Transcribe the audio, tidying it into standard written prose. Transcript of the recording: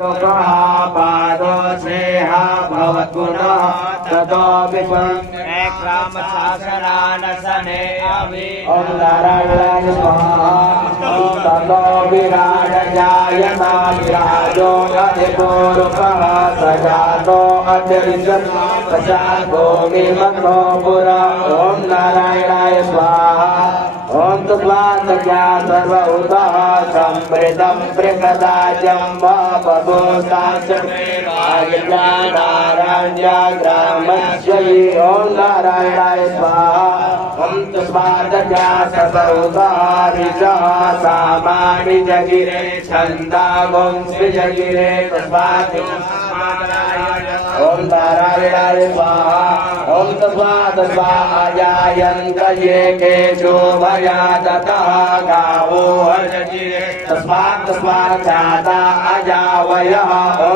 पादो स्नेहा भवद्गुणः ततो विश्वम् एकामशासनानसने अभि ॐ नारायणाय स्वाहा ॐ ततो विराट जायता विराजो अधिपूर्वः सजातो अतिरिञ्जत् प्रजातो विमतो पुरा ॐ नारायणाय स्वाहा ॐ तुक्लान्तज्ञा सर्वभूतः समृतं प्रकदाजं वपुस्ताश्च नारायणारायणाग्रामस्य ॐ नारायणाय स्वाहा ॐ तुस्मादज्ञा सर्वभूतः ऋषः सामानि जगिरे छन्दागुं स्विजगिरे तस्मात् ॐ नारायणाय स्वाहा ॐ तस्मात् स्वाहायायन्त ये केशो भया ततः गावो हजगिरे तस्मात् जाता अजावयः ॐ